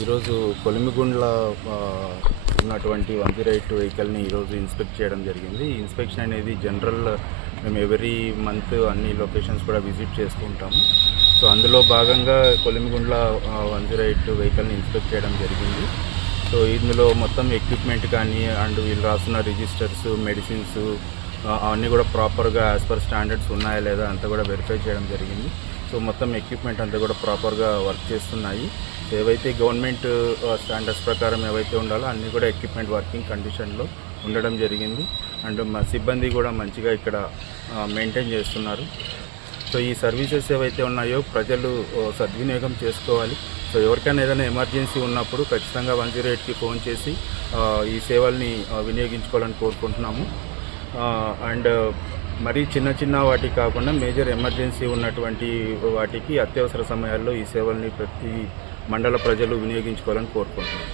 ఈరోజు కొలిమిగుండ్ల ఉన్నటువంటి 108 వెహికల్ని ఈరోజు ఇన్స్పెక్ట్ చేయడం జరిగింది. ఈ ఇన్స్పెక్షన్ అనేది జనరల్ మేము ఎవ్రీ మంత్ అన్ని లొకేషన్స్ కూడా విజిట్ చేస్తూ ఉంటాము. సో అందులో భాగంగా కొలిమిగుండ్ల 108 వెహికల్ని ఇన్స్పెక్ట్ చేయడం జరిగింది. సో ఇందులో మొత్తం ఎక్విప్మెంట్ కానీ అండ్ వీళ్ళు రాస్తున్న రిజిస్టర్స్, మెడిసిన్స్ అవన్నీ కూడా ప్రాపర్గా యాజ్ పర్ స్టాండర్డ్స్ ఉన్నాయా లేదా అంతా కూడా వెరిఫై చేయడం జరిగింది. సో మొత్తం ఎక్విప్మెంట్ అంతా కూడా ప్రాపర్గా వర్క్ చేస్తున్నాయి. ఏవైతే గవర్నమెంట్ స్టాండర్డ్స్ ప్రకారం ఏవైతే ఉండాలో అన్నీ కూడా ఎక్విప్మెంట్ వర్కింగ్ కండిషన్లో ఉండడం జరిగింది. అండ్ మా సిబ్బంది కూడా మంచిగా ఇక్కడ మెయింటైన్ చేస్తున్నారు. సో ఈ సర్వీసెస్ ఏవైతే ఉన్నాయో ప్రజలు సద్వినియోగం చేసుకోవాలి. సో ఎవరికైనా ఏదైనా ఎమర్జెన్సీ ఉన్నప్పుడు ఖచ్చితంగా 108కి ఫోన్ చేసి ఈ సేవల్ని వినియోగించుకోవాలని కోరుకుంటున్నాము. అండ్ మరీ చిన్న వాటికి కాకుండా మేజర్ ఎమర్జెన్సీ ఉన్నటువంటి వాటికి అత్యవసర సమయాల్లో ఈ సేవల్ని ప్రతి మండల ప్రజలు వినియోగించుకోవాలని కోరుకుంటున్నాము.